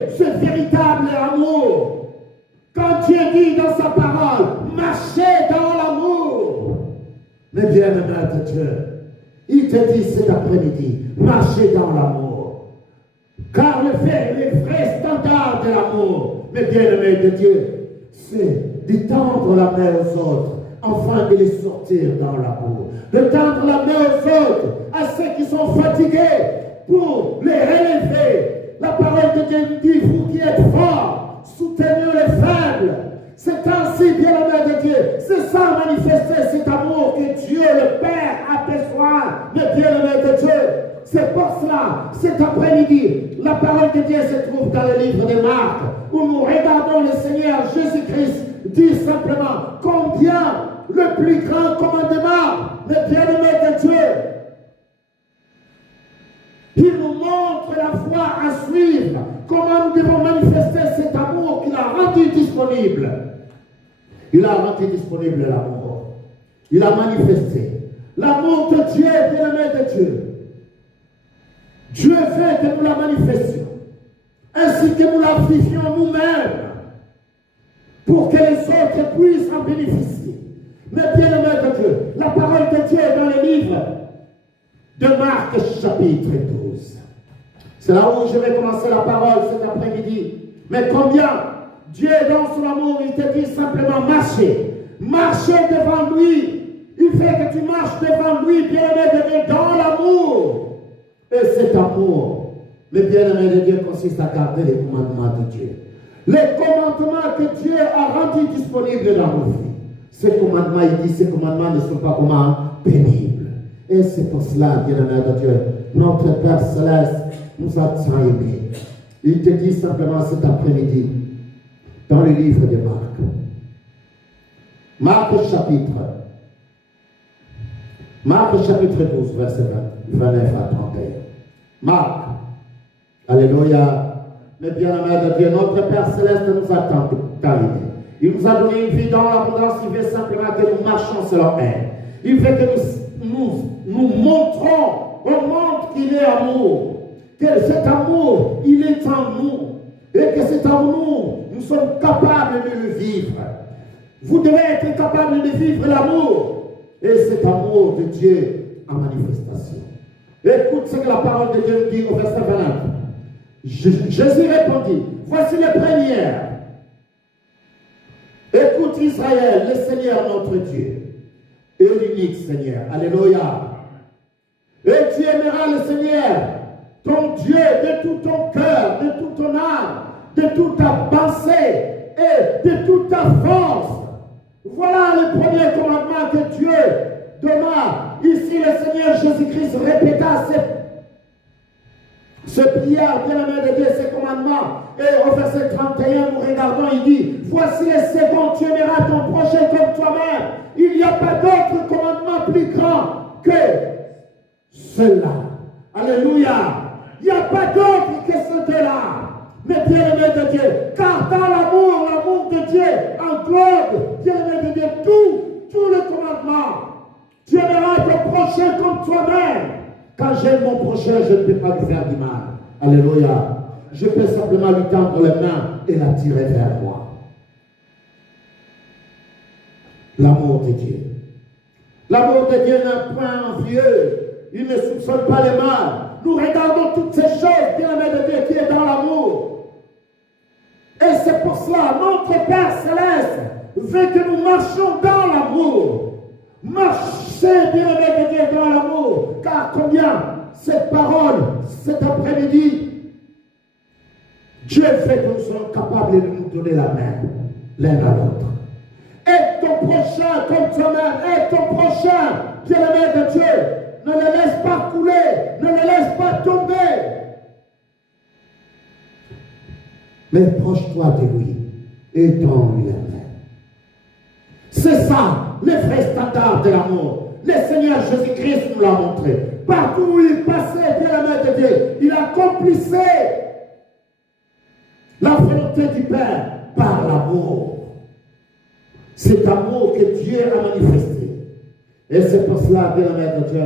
ce véritable amour. Quand Dieu dit dans sa parole, marchez dans l'amour. Mais bien-aimé de Dieu, il te dit cet après-midi, marchez dans l'amour. Car les vrais standards de l'amour, mes bien-aimés de Dieu, c'est de tendre la main aux autres, afin de les sortir dans l'amour. De tendre la main aux autres, à ceux qui sont fatigués, pour les relever. La parole de Dieu nous dit, vous qui êtes forts, soutenez les faibles. C'est ainsi, bien-aimé de Dieu, c'est ça manifester cet amour que Dieu le Père a besoin, mes bien-aimés de Dieu. C'est pour cela, cet après-midi, la parole de Dieu se trouve dans le livre de Marc, où nous regardons le Seigneur Jésus-Christ dit simplement combien le plus grand commandement, mes bien-aimés de Dieu, il nous montre la voie à suivre, comment nous devons manifester cet amour qu'il a rendu disponible. Il a rendu disponible l'amour. Il a manifesté l'amour de Dieu, bien-aimé de Dieu. Dieu veut que nous la manifestions, ainsi que nous la vivions nous-mêmes, pour que les autres puissent en bénéficier. Mais bien-aimé de Dieu, la parole de Dieu est dans les livres de Marc chapitre 12. C'est là où je vais commencer la parole cet après-midi. Mais combien Dieu dans son amour, il te dit simplement marcher. Marcher devant lui. Il fait que tu marches devant lui, bien-aimé de Dieu, dans l'amour. Et cet amour, le bien-aimé de Dieu, consiste à garder les commandements de Dieu. Les commandements que Dieu a rendus disponibles dans nos vies. Ces commandements, il dit, ces commandements ne sont pas comment pénibles. Et c'est pour cela, bien-aimé de Dieu, notre Père Céleste nous a tant aimés. Il te dit simplement cet après-midi, dans le livre de Marc. Marc chapitre 12, verset 29 à 31. Marc, alléluia. Mais bien-aimé de Dieu, notre Père Céleste nous a tant aimés. Il nous a donné une vie dans l'abondance. Il veut simplement que nous marchions selon elle. Il veut que nous montrons au monde qu'il est amour. Que cet amour, il est en nous. Et que cet amour, nous sommes capables de le vivre. Vous devez être capables de vivre l'amour. Et cet amour de Dieu en manifestation. Écoute ce que la parole de Dieu dit au verset 29. Jésus répondit, voici les premières. Écoute Israël, le Seigneur notre Dieu, et l'unique Seigneur. Alléluia. Et tu aimeras le Seigneur, ton Dieu, de tout ton cœur, de toute ton âme, de toute ta pensée et de toute ta force. Voilà le premier commandement que Dieu donna. Ici, le Seigneur Jésus-Christ répéta ce prière, bien-aimé de Dieu, ces commandements. Et au verset 31, nous regardons, il dit, voici les seconds, tu aimeras ton prochain comme toi-même. Il n'y a pas d'autre commandement plus grand que cela. Alléluia. Il n'y a pas d'autre que cela. Mais bien-aimé de Dieu, car dans l'amour de Dieu englobe, bien-aimé de Dieu, tout le commandement. Tu aimeras ton prochain comme toi-même. Quand j'aime mon prochain, je ne peux pas lui faire du mal. Alléluia. Je peux simplement lui tendre les mains et l'attirer vers moi. L'amour de Dieu. L'amour de Dieu n'est point envieux. Il ne soupçonne pas le mal. Nous regardons toutes ces choses, bien-aimé de Dieu, qui est dans l'amour. Et c'est pour cela, notre Père Céleste veut que nous marchions dans l'amour. Marchez, bien-aimé de Dieu, dans l'amour. Car combien cette parole, cet après-midi, Dieu fait que nous soyons capables de nous donner la main, l'un à l'autre. Aide ton prochain comme toi-même. Aide ton prochain, bien-aimé de Dieu. Ne le laisse pas couler. Ne le laisse pas tomber. Mais proche-toi de lui et tends-lui la main. C'est ça, le vrai standard de l'amour. Le Seigneur Jésus-Christ nous l'a montré. Partout où il passait, bien-aimé de Dieu, il accomplissait la volonté du Père par l'amour. Cet amour que Dieu a manifesté. Et c'est pour cela, bien-aimé de Dieu,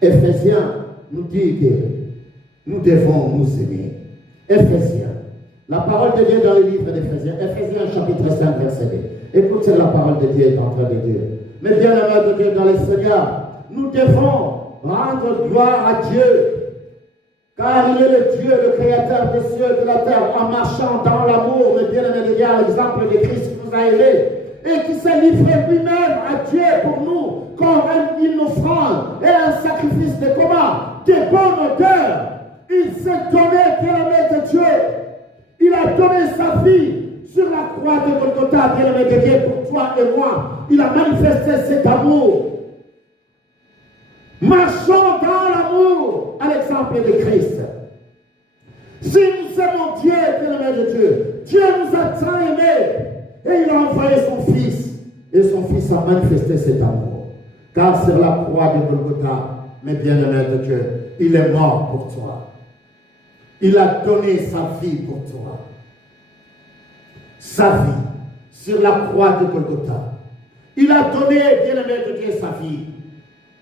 Éphésiens nous dit que nous devons nous aimer. Éphésiens. La parole de Dieu dans le livre d'Éphésiens. Éphésiens chapitre 5, verset 2. Écoute, c'est la parole de Dieu est en train de dire. Mais bien aimé de Dieu dans le Seigneur, nous devons rendre gloire à Dieu. Car il est le Dieu, le créateur des cieux et de la terre, en marchant dans l'amour, mais bien aimé de Dieu, à l'exemple de Christ qui nous a aimés, et qui s'est livré lui-même à Dieu pour nous, comme une offrande et un sacrifice de comment? De bonne odeur. Il s'est donné, bien aimé de Dieu. Il a donné sa vie sur la croix de Golgotha, bien aimé de Dieu, pour toi et moi. Il a manifesté cet amour. Marchons dans l'amour à l'exemple de Christ. Si nous aimons Dieu, bien-aimé de Dieu, Dieu nous a tant aimés et il a envoyé son Fils. Et son Fils a manifesté cet amour. Car sur la croix de Golgotha, mes bien-aimés de Dieu, il est mort pour toi. Il a donné sa vie pour toi. Sa vie sur la croix de Golgotha. Il a donné, bien-aimé de Dieu, sa vie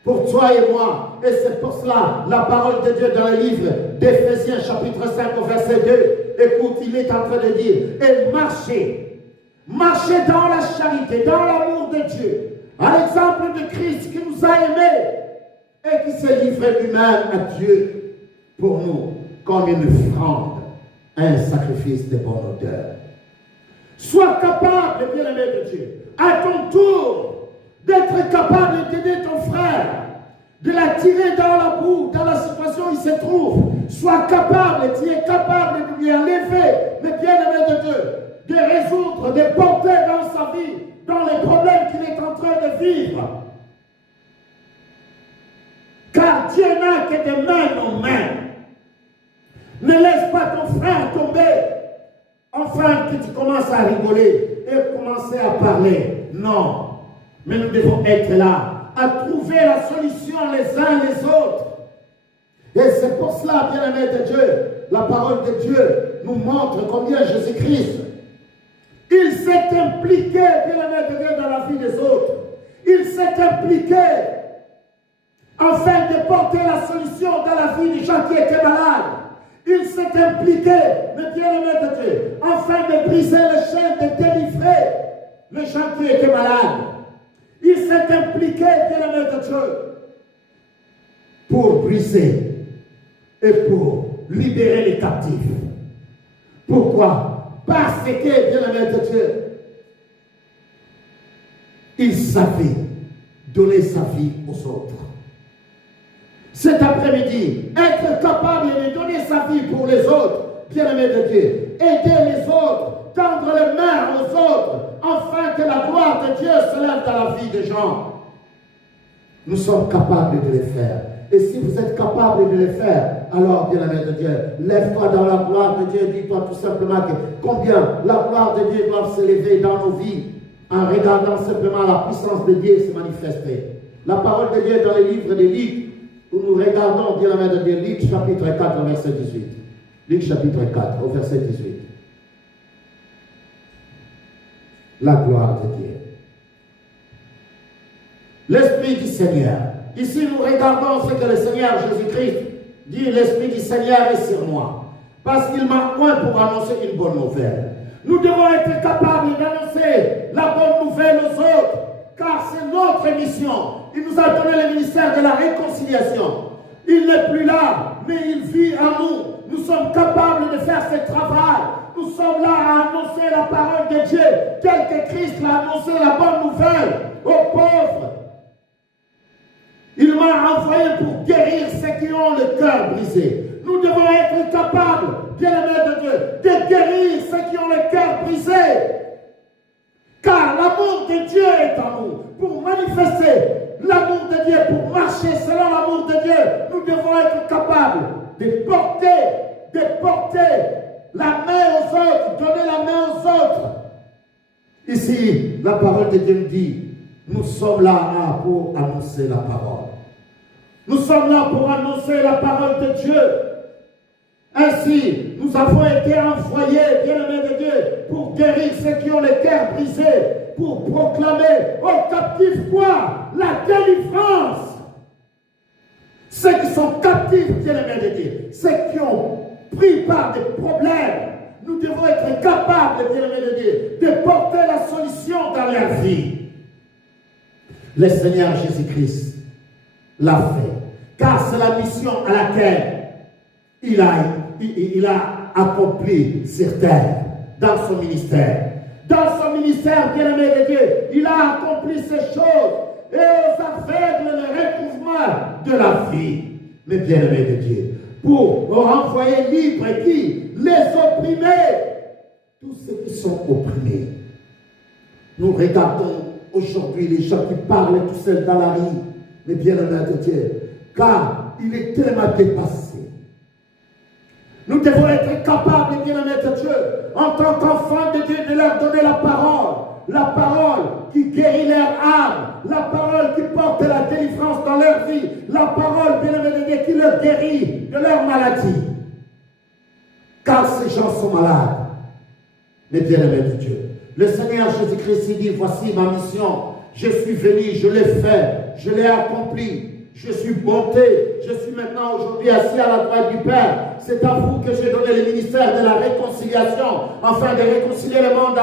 pour toi et moi. Et c'est pour cela, la parole de Dieu dans le livre d'Éphésiens chapitre 5 au verset 2, écoute, il est en train de dire, et marchez dans la charité, dans l'amour de Dieu, à l'exemple de Christ qui nous a aimés et qui s'est livré lui-même à Dieu pour nous, comme une offrande, un sacrifice de bonne odeur. Sois capable, bien-aimé de Dieu, à ton tour, d'être capable d'aider ton frère, de l'attirer dans la boue, dans la situation où il se trouve. Sois capable, tu es capable de lui enlever, mais bien-aimé de Dieu, de résoudre, de porter dans sa vie, dans les problèmes qu'il est en train de vivre. Car Dieu n'a que des mains en main. Ne laisse pas ton frère tomber, enfin que tu commences à rigoler et commencer à parler. Non. Mais nous devons être là, à trouver la solution les uns les autres. Et c'est pour cela, bien-aimé de Dieu, la parole de Dieu nous montre combien Jésus-Christ, il s'est impliqué, bien-aimé de Dieu, dans la vie des autres. Il s'est impliqué afin de porter la solution dans la vie des gens qui étaient malades. Il s'est impliqué, mais bien-aimé de Dieu, afin de briser les chaînes, de délivrer les gens qui étaient malades. Il s'est impliqué, bien-aimé de Dieu, pour briser et pour libérer les captifs. Pourquoi? Parce que, bien-aimé de Dieu, il savait donner sa vie aux autres. Cet après-midi, être capable de donner sa vie pour les autres, bien-aimé de Dieu, aider les autres, tendre les mains aux autres, afin que la gloire de Dieu se lève dans la vie des gens. Nous sommes capables de les faire. Et si vous êtes capables de les faire, alors, bien-aimé de Dieu, lève-toi dans la gloire de Dieu. Dis-toi tout simplement que combien la gloire de Dieu doit s'élever dans nos vies en regardant simplement la puissance de Dieu se manifester. La parole de Dieu dans le livre de Luc, où nous regardons, bien-aimé de Dieu, Luc chapitre 4, verset 18. Luc chapitre 4, au verset 18. La gloire de Dieu. L'Esprit du Seigneur. Ici, nous regardons ce que le Seigneur Jésus-Christ dit, l'Esprit du Seigneur est sur moi. Parce qu'il m'a oint pour annoncer une bonne nouvelle. Nous devons être capables d'annoncer la bonne nouvelle aux autres, car c'est notre mission. Il nous a donné le ministère de la réconciliation. Il n'est plus là, mais il vit en nous. Nous sommes capables de faire ce travail. Nous sommes là à annoncer la parole de Dieu, tel que Christ l'a annoncé la bonne nouvelle aux pauvres. Il m'a envoyé pour guérir ceux qui ont le cœur brisé. Nous devons être capables, bien-aimés de Dieu, de guérir ceux qui ont le cœur brisé. Car l'amour de Dieu est en nous. Pour manifester l'amour de Dieu, pour marcher selon l'amour de Dieu, nous devons être capables de porter la main aux autres, donner la main aux autres. Ici, la parole de Dieu nous dit, nous sommes là pour annoncer la parole. Nous sommes là pour annoncer la parole de Dieu. Ainsi, nous avons été envoyés, bien-aimés de Dieu, pour guérir ceux qui ont les cœurs brisés, pour proclamer aux captifs quoi? La délivrance. Ceux qui sont captifs, bien-aimés de Dieu, ceux qui ont pris par des problèmes, nous devons être capables, bien-aimés de Dieu, de porter la solution dans leur vie. Le Seigneur Jésus-Christ l'a fait, car c'est la mission à laquelle il a accompli sur terre, dans son ministère. Dans son ministère, bien-aimé de Dieu, il a accompli ces choses, et aux aveugles le recouvrement de la vie. Mais bien-aimé de Dieu, pour renvoyer libre qui? Les opprimés, tous ceux qui sont opprimés. Nous regardons aujourd'hui les gens qui parlent tout seuls dans la rue, mais bien-aimé de Dieu, car il est tellement dépassé. Nous devons être capables, bien-aimé de Dieu, en tant qu'enfants de Dieu, de leur donner la parole qui guérit leur âme, la parole qui porte la délivrance dans leur vie, la parole, bien-aimé de Dieu, qui leur guérit de leur maladie. Car ces gens sont malades. Mais bien-aimé de Dieu, le Seigneur Jésus-Christ dit, voici ma mission, je suis venu, je l'ai fait, je l'ai accompli. Je suis monté, je suis maintenant aujourd'hui assis à la droite du Père. C'est à vous que j'ai donné le ministère de la réconciliation, afin de réconcilier le monde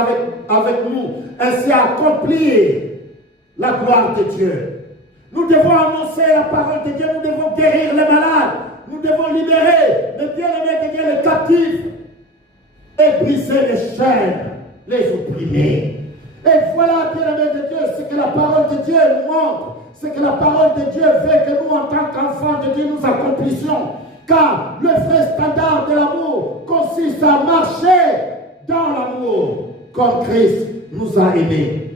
avec nous, ainsi accomplir la gloire de Dieu. Nous devons annoncer la parole de Dieu, nous devons guérir les malades, nous devons libérer les bien-aimés de Dieu, les captifs, et briser les chaînes, les opprimés. Et voilà, bien-aimés de Dieu, ce que la parole de Dieu nous montre. C'est que la parole de Dieu veut que nous, en tant qu'enfants de Dieu, nous accomplissions. Car le vrai standard de l'amour consiste à marcher dans l'amour, comme Christ nous a aimés.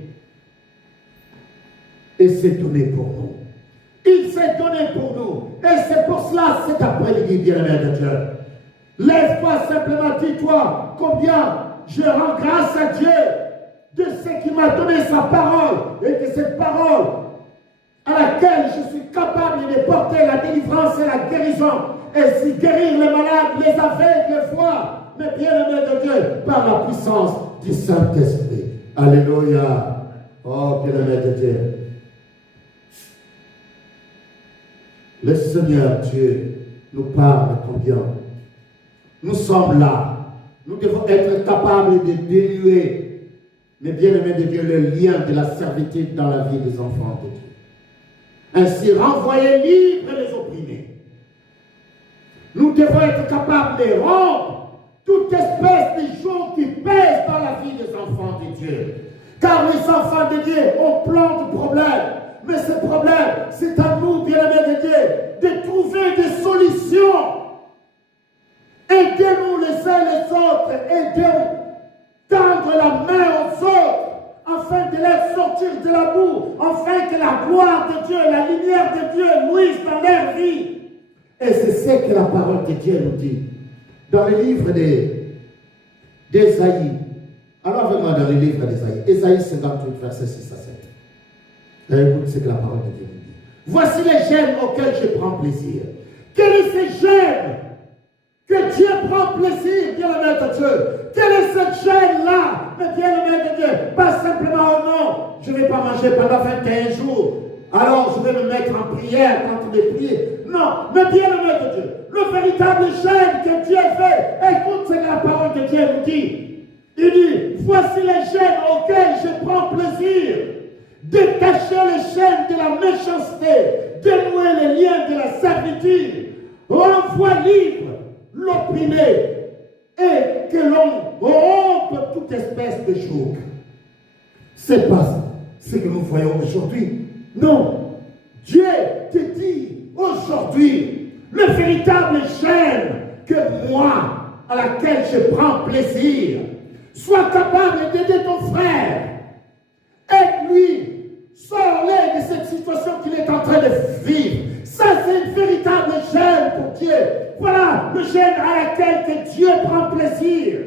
Et s'est donné pour nous. Il s'est donné pour nous. Et c'est pour cela, cet après-midi, bien-aimé de Dieu. Lève-toi simplement, dis-toi combien je rends grâce à Dieu de ce qui m'a donné sa parole. Et que cette parole à laquelle je suis capable de porter la délivrance et la guérison, et si guérir les malades, les aveugles, les voix, mais bien-aimé de Dieu, par la puissance du Saint-Esprit. Alléluia. Oh, bien-aimé de Dieu. Le Seigneur Dieu nous parle combien nous sommes là. Nous devons être capables de dénouer, mais bien-aimé de Dieu, le lien de la servitude dans la vie des enfants de Dieu. Ainsi renvoyer libre les opprimés. Nous devons être capables de rompre toute espèce de joug qui pèse dans la vie des enfants de Dieu. Car les enfants de Dieu ont plein de problèmes. Mais ce problème, c'est à nous, bien-aimés de Dieu, de trouver des solutions. Aidez-nous les uns les autres, aidez-nous, tendre la main aux autres, afin de les sortir de la boue, afin que la gloire de Dieu, la lumière de Dieu luise dans leur vie. Et c'est ce que la parole de Dieu nous dit. Dans le livre d'Ésaïe, alors vraiment dans le livre d'Ésaïe, Ésaïe 58, verset 6 à 7. Et écoute ce que la parole de Dieu nous dit. Voici les gènes auxquels je prends plaisir. Quels sont ces gènes que Dieu prend plaisir, bien-aimé de Dieu? Quelle est cette gêne-là? Mais bien-aimé de Dieu, pas simplement, oh non, je ne vais pas manger pendant 21 jours, alors je vais me mettre en prière quand il est prié. Non, mais bien-aimé de Dieu, le véritable gêne que Dieu fait, écoute ce que la parole de Dieu nous dit. Il dit, voici les gènes auxquels je prends plaisir. Détacher les chaînes de la méchanceté, dénouer les liens de la servitude, renvoie libre l'opprimé, et que l'on rompe toute espèce de joug. C'est pas ce que nous voyons aujourd'hui. Non. Dieu te dit aujourd'hui le véritable chaîne que moi, à laquelle je prends plaisir, sois capable d'aider ton frère. Aide-lui. Sors-le de cette situation qu'il est en train de vivre. Ça, c'est une véritable chaîne pour Dieu. Voilà le chaîne à laquelle que Dieu prend plaisir.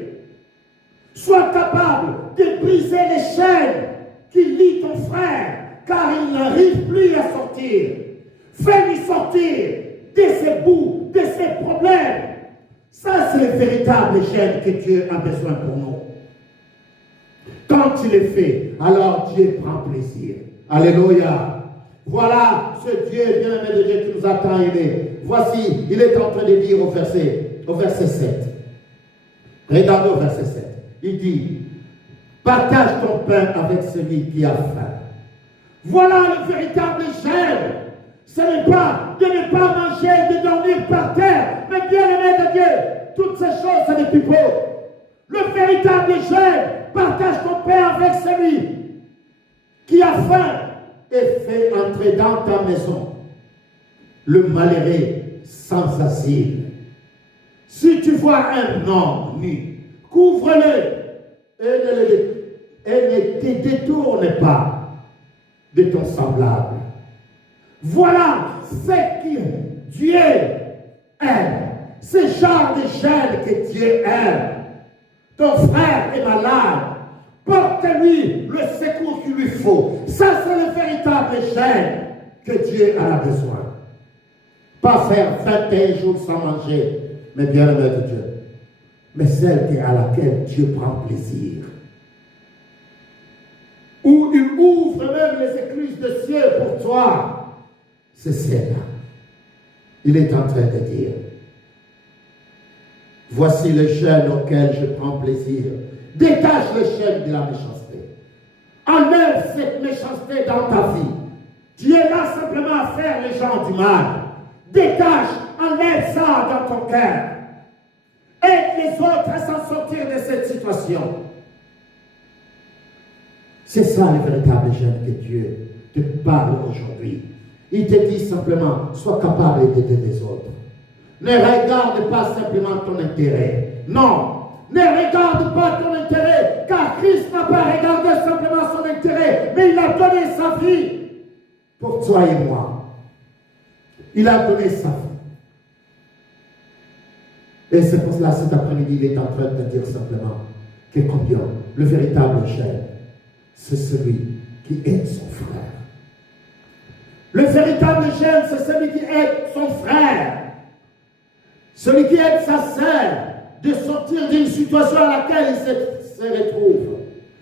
Sois capable de briser les chaînes qui lient ton frère, car il n'arrive plus à sortir. Fais-lui sortir de ses bouts, de ses problèmes. Ça, c'est le véritable chaîne que Dieu a besoin pour nous. Quand tu le fais, alors Dieu prend plaisir. Alléluia. Voilà ce Dieu bien-aimé de Dieu qui nous a tant aimés. Voici, il est en train de dire au verset au verset 7. Regardez au verset 7. Il dit, partage ton pain avec celui qui a faim. Voilà le véritable jeûne. Ce n'est pas de ne pas manger, de dormir par terre, mais bien aimé de Dieu. Toutes ces choses, ce n'est plus beau. Le véritable jeûne, partage ton pain avec celui qui a faim et fait entrer dans ta maison le malheureux sans asile. Si tu vois un homme nu, couvre-le et ne te détourne pas de ton semblable. Voilà ce que Dieu aime. Ce genre de jeûne que Dieu aime. Ton frère est malade. Porte-lui le secours qu'il lui faut. Ça, c'est le véritable jeûne que Dieu en a besoin. Pas faire 21 jours sans manger, mais bien aimé de Dieu. Mais celle à laquelle Dieu prend plaisir. Où il ouvre même les écluses de ciel pour toi. C'est celle-là. Il est en train de dire, voici le jeûne auquel je prends plaisir. Détache le jeûne de la méchanceté. Enlève cette méchanceté dans ta vie. Tu es là simplement à faire les gens du mal. Détache, enlève ça dans ton cœur. Aide les autres à s'en sortir de cette situation. C'est ça le véritable jeûne que Dieu te parle aujourd'hui. Il te dit simplement, sois capable d'aider les autres. Ne regarde pas simplement ton intérêt. Non. Ne regarde pas ton intérêt, car Christ n'a pas regardé simplement son intérêt, mais il a donné sa vie pour toi et moi. Il a donné sa vie. Et c'est pour cela, cet après-midi, il est en train de dire simplement que combien le véritable jeûne, c'est celui qui aide son frère. Le véritable jeûne, c'est celui qui aide son frère. Celui qui aide sa sœur de sortir d'une situation à laquelle il se retrouve.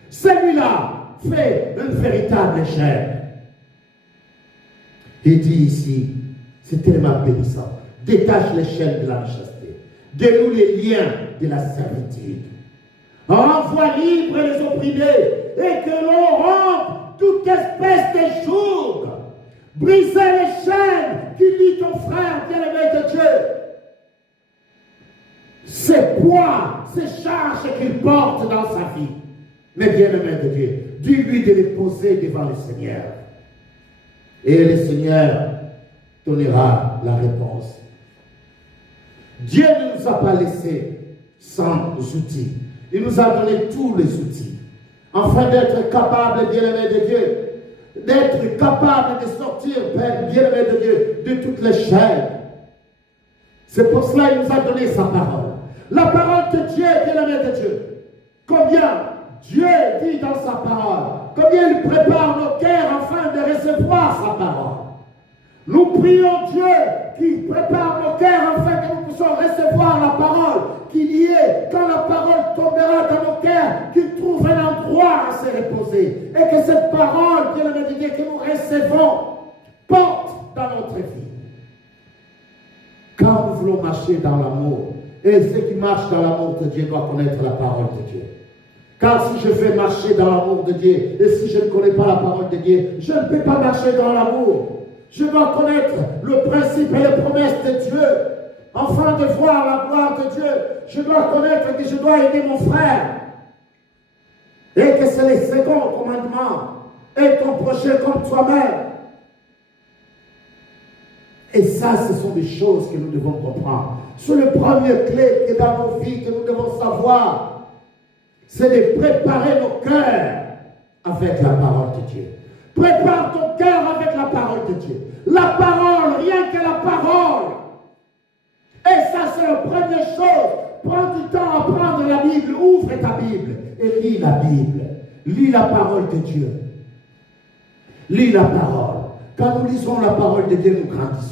Celui-là fait un véritable jeûne. Il dit ici, c'est tellement bénissant, détache les chaînes de la méchanceté, dénoue les liens de la servitude, renvoie libre les opprimés, et que l'on rompe toute espèce de joug, brisez les chaînes qui lient ton frère bien-aimé de Dieu. Ces poids, ces charges qu'il porte dans sa vie, mais bien-aimé de Dieu, dis-lui de les poser devant le Seigneur. Et le Seigneur donnera la réponse. Dieu ne nous a pas laissés sans outils. Il nous a donné tous les outils, afin d'être capable, bien-aimé de Dieu, d'être capable de sortir, bien-aimé de Dieu, de toutes les chaînes. C'est pour cela qu'il nous a donné sa parole. La parole de Dieu, bien-aimé de Dieu. Combien Dieu dit dans sa parole, combien il prépare nos cœurs afin de recevoir sa parole. Nous prions Dieu qui prépare nos cœurs afin que nous puissions recevoir la parole, qu'il y ait, quand la parole tombera dans nos cœurs, qu'il trouve un endroit à se reposer. Et que cette parole, bien-aimé de Dieu, que nous recevons, porte dans notre vie. Quand nous voulons marcher dans l'amour, et ceux qui marchent dans l'amour de Dieu doivent connaître la parole de Dieu. Car si je veux marcher dans l'amour de Dieu, et si je ne connais pas la parole de Dieu, je ne peux pas marcher dans l'amour. Je dois connaître le principe et les promesses de Dieu. Afin de voir la gloire de Dieu, je dois connaître que je dois aider mon frère. Et que c'est le second commandement. Aide ton prochain comme toi-même. Et ça, ce sont des choses que nous devons comprendre. C'est le premier clé qui est dans nos vies que nous devons savoir. C'est de préparer nos cœurs avec la parole de Dieu. Prépare ton cœur avec la parole de Dieu. La parole, rien que la parole. Et ça, c'est la première chose. Prends du temps à prendre la Bible. Ouvre ta Bible et lis la Bible. Lis la parole de Dieu. Lis la parole. Quand nous lisons la parole de Dieu, nous grandissons.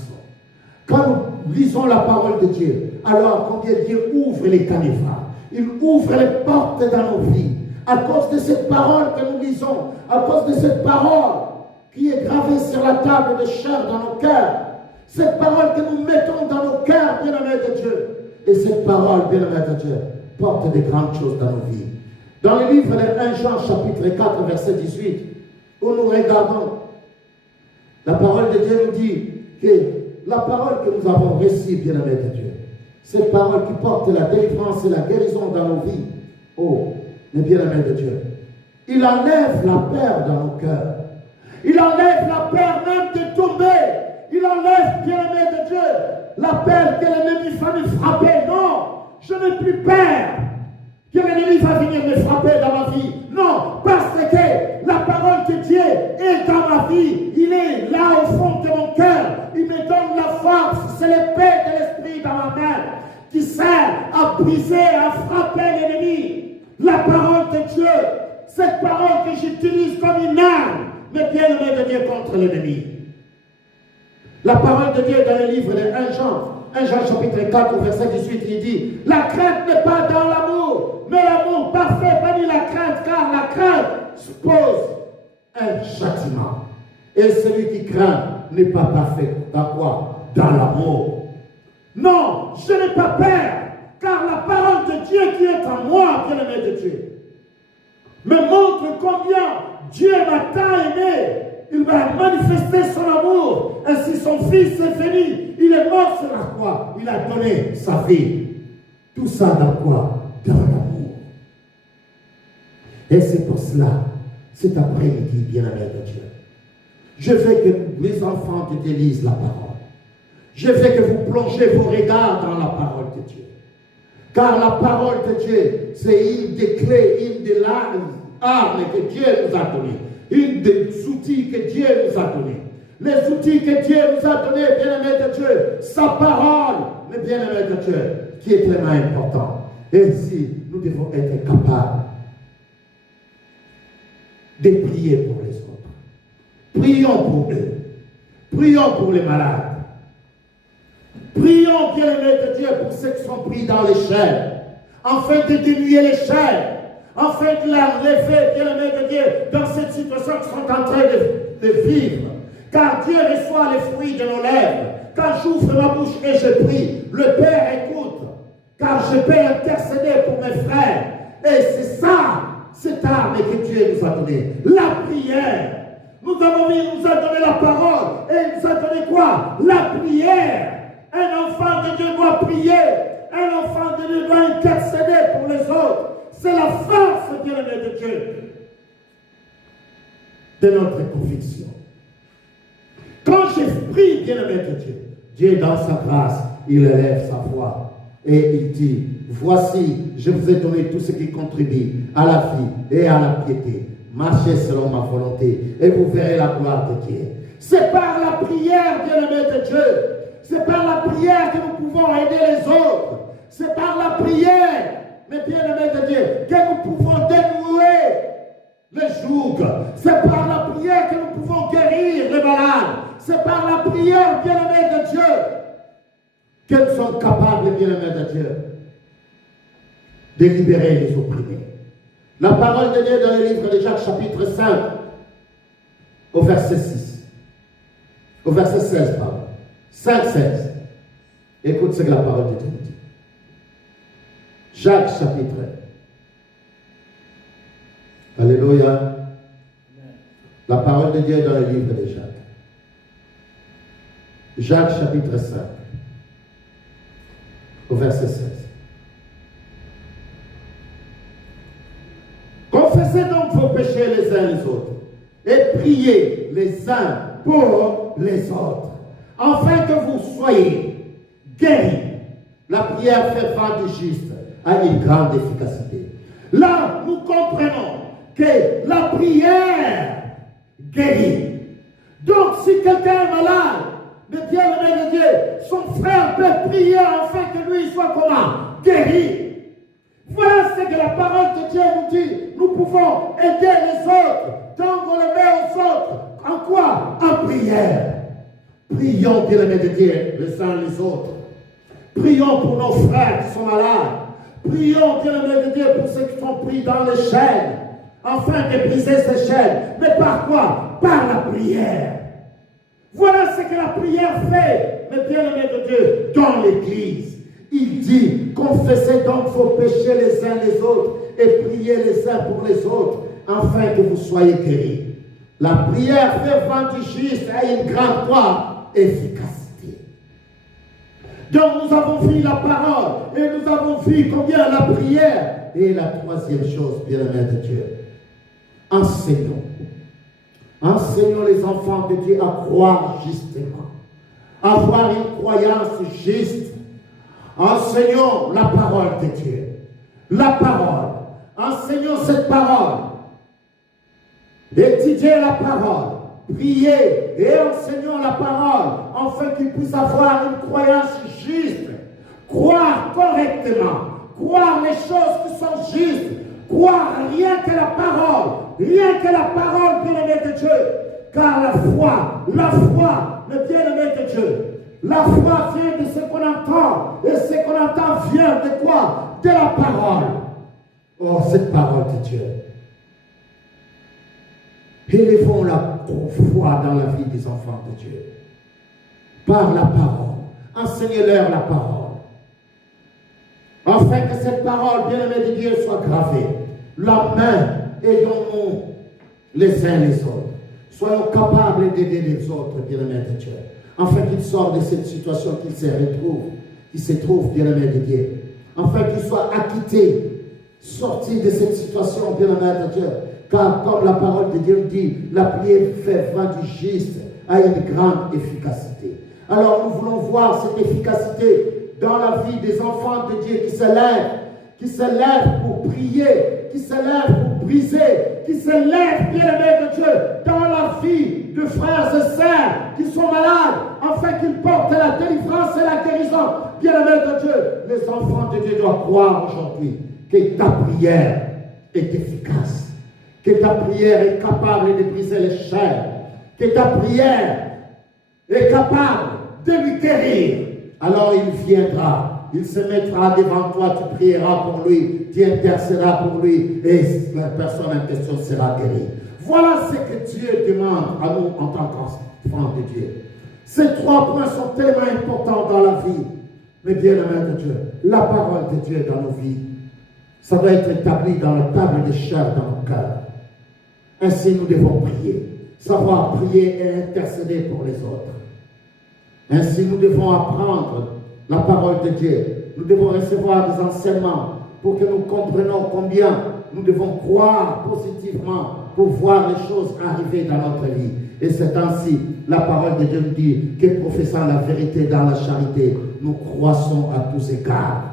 Quand nous lisons la parole de Dieu, alors combien Dieu ouvre les canevas. Il ouvre les portes dans nos vies. À cause de cette parole que nous lisons, à cause de cette parole qui est gravée sur la table de chair dans nos cœurs, cette parole que nous mettons dans nos cœurs, bien-aimés de Dieu, Et cette parole, bien-aimé de Dieu, porte des grandes choses dans nos vies. Dans le livre de 1 Jean, chapitre 4, verset 18, où nous regardons, la parole de Dieu nous dit que la parole que nous avons reçue, bien-aimé de Dieu, cette parole qui porte la délivrance et la guérison dans nos vies, oh, mes bien-aimés de Dieu, il enlève la peur dans nos cœurs. Il enlève la peur même de tomber. Il enlève, bien-aimé de Dieu, la peur que l'ennemi va me frapper. Non, je n'ai plus peur que l'ennemi va venir me frapper dans ma vie. Non, parce que la parole de Dieu est dans ma vie. Il est là au fond de mon cœur. Il me donne la force. C'est l'épée de l'esprit dans ma main qui sert à briser, à frapper l'ennemi. La parole de Dieu, cette parole que j'utilise comme une arme, mais bien-aimé de Dieu contre l'ennemi. La parole de Dieu dans le livre de 1 Jean chapitre 4 verset 18, il dit, la crainte n'est pas dans l'amour, mais l'amour parfait bannit la crainte, car la crainte suppose un châtiment. Et celui qui craint n'est pas parfait. Dans quoi? Dans l'amour. Non, je n'ai pas peur, car la parole de Dieu qui est en moi, bien-aimé de Dieu, me montre combien Dieu m'a tant aimé. Il m'a manifesté son amour. Ainsi son fils est venu. Il est mort sur la croix. Il a donné sa vie. Tout ça dans quoi? Dans l'amour. Et c'est pour cela, cet après-midi, bien-aimé de Dieu, je veux que mes enfants te lisent la parole. Je veux que vous plongez vos regards dans la parole de Dieu. Car la parole de Dieu, c'est une des clés, une des armes que Dieu nous a données. Une des outils que Dieu nous a donnés. Les outils que Dieu nous a donnés, bien-aimé de Dieu, sa parole, mais bien-aimé de Dieu, qui est tellement important. Et ici, nous devons être capables de prier pour les autres. Prions pour eux. Prions pour les malades. Prions, bien-aimé de Dieu, pour ceux qui sont pris dans les chaînes, afin de dénuer les chaînes. Afin de la relever, bien-aimé de Dieu, dans cette situation qu'ils sont en train de vivre. Car Dieu reçoit les fruits de nos lèvres. Quand j'ouvre ma bouche et je prie, le Père écoute. Car je peux intercéder pour mes frères. Et c'est ça, cette arme que Dieu nous a donnée. La prière. Nous avons vu, il nous a donné la parole. Et il nous a donné quoi? La prière. Un enfant de Dieu doit prier. Un enfant de Dieu doit intercéder pour les autres. C'est la force, bien-aimé de Dieu, de notre conviction. Quand je prie, bien-aimé de Dieu, Dieu, dans sa grâce, il élève sa voix et il dit, voici, je vous ai donné tout ce qui contribue à la vie et à la piété. Marchez selon ma volonté et vous verrez la gloire de Dieu. C'est par la prière, bien-aimé de Dieu. C'est par la prière que nous pouvons aider les autres. C'est par la prière, mais bien-aimé de Dieu, que nous pouvons dénouer les jougs. C'est par la prière que nous pouvons guérir les malades. C'est par la prière, bien-aimé de Dieu, que nous sommes capables, bien-aimé de Dieu, de libérer les opprimés. La parole de Dieu dans le livre de Jacques, chapitre 5, au verset 6. Au verset 16, pardon. 5, 16. Écoute ce que la parole de Dieu dit. Jacques chapitre 1. Alléluia. La parole de Dieu est dans le livre de Jacques. Jacques chapitre 5. Au verset 16. Confessez donc vos péchés les uns les autres et priez les uns pour les autres, afin que vous soyez guéris. La prière fervente du juste a une grande efficacité. Là, nous comprenons que la prière guérit. Donc, si quelqu'un est malade, le bien-aimé de Dieu, son frère peut prier afin que lui soit comment? Guéri. Voilà ce que la parole de Dieu nous dit. Nous pouvons aider les autres, tendre les mains aux autres. En quoi? En prière. Prions, bien-aimé de Dieu, les uns les autres. Prions pour nos frères qui sont malades. Prions, bien-aimé de Dieu, pour ceux qui sont pris dans les chaînes, afin de briser ces chaînes. Mais par quoi? Par la prière. Voilà ce que la prière fait, mais bien-aimé de Dieu, dans l'Église. Il dit, confessez donc vos péchés les uns les autres et priez les uns pour les autres, afin que vous soyez guéris. La prière fervente du juste a une grande efficacité. Donc nous avons vu la parole et nous avons vu combien la prière. Et la troisième chose, bien-aimé de Dieu, enseignons. Enseignons les enfants de Dieu à croire justement, à avoir une croyance juste. Enseignons la parole de Dieu. La parole. Enseignons cette parole. Étudiez la parole. Priez et enseignons la parole afin qu'ils puissent avoir une croyance juste. Croire correctement. Croire les choses qui sont justes. Croire rien que la parole. Rien que la parole, bien-aimé de Dieu. Car la foi, le bien-aimé de Dieu, la foi vient de ce qu'on entend. Et ce qu'on entend vient de quoi? De la parole. Oh, cette parole de Dieu. Élevons la foi dans la vie des enfants de Dieu. Par la parole. Enseignez-leur la parole. Afin que cette parole, bien-aimée de Dieu, soit gravée. La main, aidons-nous les uns les autres. Soyons capables d'aider les autres, bien-aimés de Dieu. Afin qu'ils sortent de cette situation, qu'ils se trouvent, bien-aimés de Dieu. Afin qu'ils soient acquittés, sortis de cette situation, bien-aimés de Dieu. Car comme la parole de Dieu dit, la prière fervente du juste a une grande efficacité. Alors nous voulons voir cette efficacité dans la vie des enfants de Dieu qui se lèvent pour prier, qui se lèvent pour briser, qui se lèvent, bien-aimés de Dieu, dans la vie de frères et sœurs qui sont malades, afin qu'ils portent la délivrance et la guérison. Bien-aimés de Dieu, les enfants de Dieu doivent croire aujourd'hui que ta prière est efficace, que ta prière est capable de briser les chaînes, que ta prière est capable de lui guérir. Alors il viendra, il se mettra devant toi, tu prieras pour lui, tu intercéderas pour lui et la personne en question sera guérie. Voilà ce que Dieu demande à nous en tant qu'enfants de Dieu. Ces trois points sont tellement importants dans la vie. Mais bien aimé de Dieu, la parole de Dieu dans nos vies, ça doit être établi dans la table des chair dans nos cœurs. Ainsi nous devons prier, savoir prier et intercéder pour les autres. Ainsi, nous devons apprendre la parole de Dieu. Nous devons recevoir des enseignements pour que nous comprenions combien nous devons croire positivement pour voir les choses arriver dans notre vie. Et c'est ainsi, la parole de Dieu nous dit que professant la vérité dans la charité, nous croissons à tous égards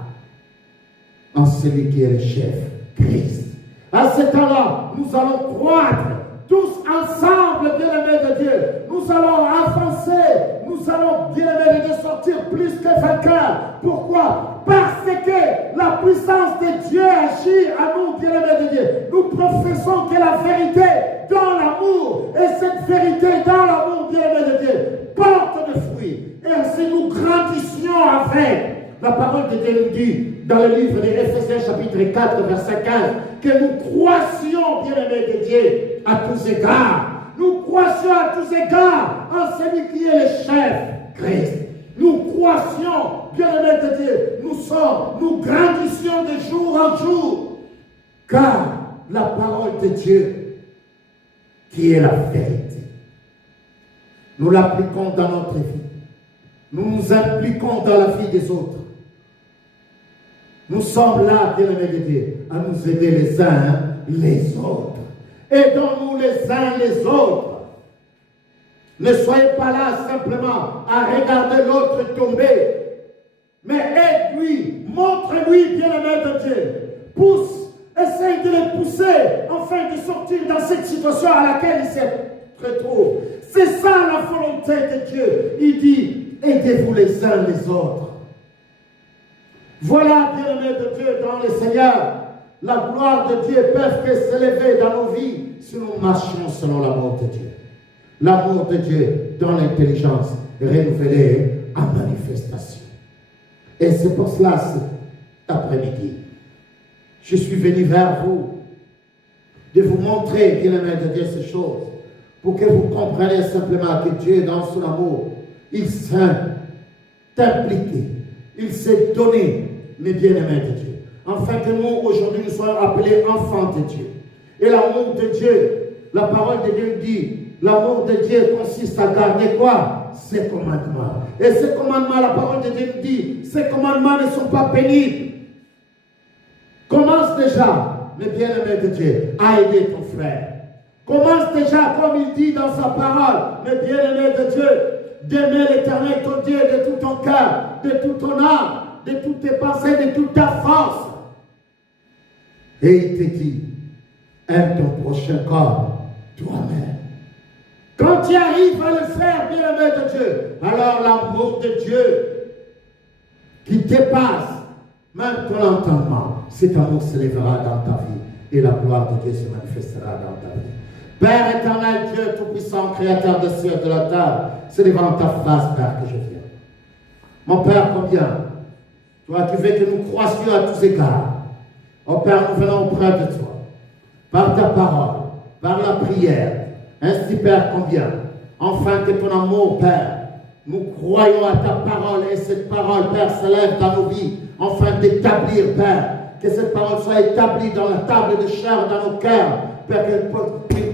en celui qui est le chef, Christ. À ce temps-là, nous allons croître tous ensemble, bien-aimés de Dieu. Nous allons avancer. Nous allons, bien-aimés de Dieu, sortir plus que vainqueurs. Pourquoi? Parce que la puissance de Dieu agit à nous, bien-aimés de Dieu. Nous professons que la vérité dans l'amour, et cette vérité dans l'amour, bien-aimés de Dieu, porte de fruits. Et ainsi nous grandissions avec. La parole de Dieu nous dit dans le livre de Éphésiens chapitre 4 verset 15 que nous croissions, bien-aimés de Dieu, à tous égards. Nous croissions à tous égards en celui qui est le chef, Christ. Nous croissions, bien-aimés de Dieu, nous grandissions de jour en jour, car la parole de Dieu, qui est la vérité, nous l'appliquons dans notre vie. Nous nous impliquons dans la vie des autres. Nous sommes là, bien-aimés de Dieu, à nous aider les uns les autres. Aidons-nous les uns les autres. Ne soyez pas là simplement à regarder l'autre tomber. Mais aide-lui, montre-lui, bien-aimé de Dieu. Pousse, essaye de le pousser afin de sortir dans cette situation à laquelle il se retrouve. C'est ça la volonté de Dieu. Il dit, aidez-vous les uns les autres. Voilà, bien-aimés de Dieu, dans le Seigneur, la gloire de Dieu peut que s'élever dans nos vies si nous marchons selon l'amour de Dieu. L'amour de Dieu dans l'intelligence renouvelée en manifestation. Et c'est pour cela, cet après-midi, je suis venu vers vous de vous montrer, bien-aimés de Dieu, ces choses pour que vous compreniez simplement que Dieu, dans son amour, il s'est impliqué. Il s'est donné, mes bien-aimés de Dieu. Afin que nous, aujourd'hui, nous soyons appelés enfants de Dieu. Et l'amour de Dieu, la parole de Dieu dit, l'amour de Dieu consiste à garder quoi? Ses commandements. Et ces commandements, la parole de Dieu dit, ces commandements ne sont pas pénibles. Commence déjà, mes bien-aimés de Dieu, à aider ton frère. Commence déjà, comme il dit dans sa parole, mes bien-aimés de Dieu, d'aimer l'Éternel, ton Dieu, de tout ton cœur, de toute ton âme, de toutes tes pensées, de toute ta force. Et il te dit, aime ton prochain comme toi-même. Quand tu arrives à le faire, bien-aimé de Dieu, alors l'amour de Dieu qui dépasse même ton entendement, cet amour s'élèvera dans ta vie et la gloire de Dieu se manifestera dans ta vie. Père éternel, Dieu tout-puissant, créateur des cieux et de la terre, c'est devant ta face, Père, que je viens. Mon Père, combien, toi qui veux que nous croissions à tous égards, oh Père, nous venons auprès de toi, par ta parole, par la prière. Ainsi, Père, combien, enfin que ton amour, Père, nous croyons à ta parole et cette parole, Père, s'élève dans nos vies, enfin d'établir, Père, que cette parole soit établie dans la table de chair, dans nos cœurs, Père,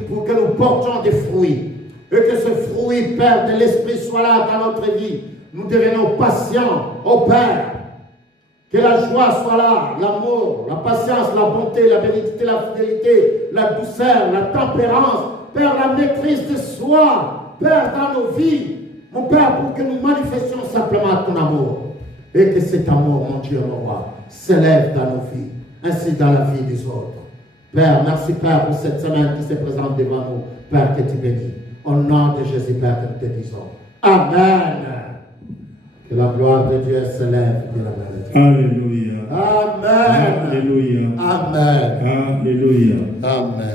pour que nous portions des fruits. Et que ce fruit, Père, de l'Esprit soit là dans notre vie. Nous devenons patients, ô Père. Que la joie soit là, l'amour, la patience, la bonté, la bénédicité, la fidélité, la douceur, la tempérance. Père, la maîtrise de soi, Père, dans nos vies. Mon Père, pour que nous manifestions simplement ton amour. Et que cet amour, mon Dieu, mon roi, s'élève dans nos vies, ainsi dans la vie des autres. Père, merci Père pour cette semaine qui se présente devant nous. Père, que tu bénis. Au nom de Jésus, Père, que nous te disons. Amen. Que la gloire de Dieu s'élève. Alléluia. Amen. Alléluia. Amen. Alléluia. Amen.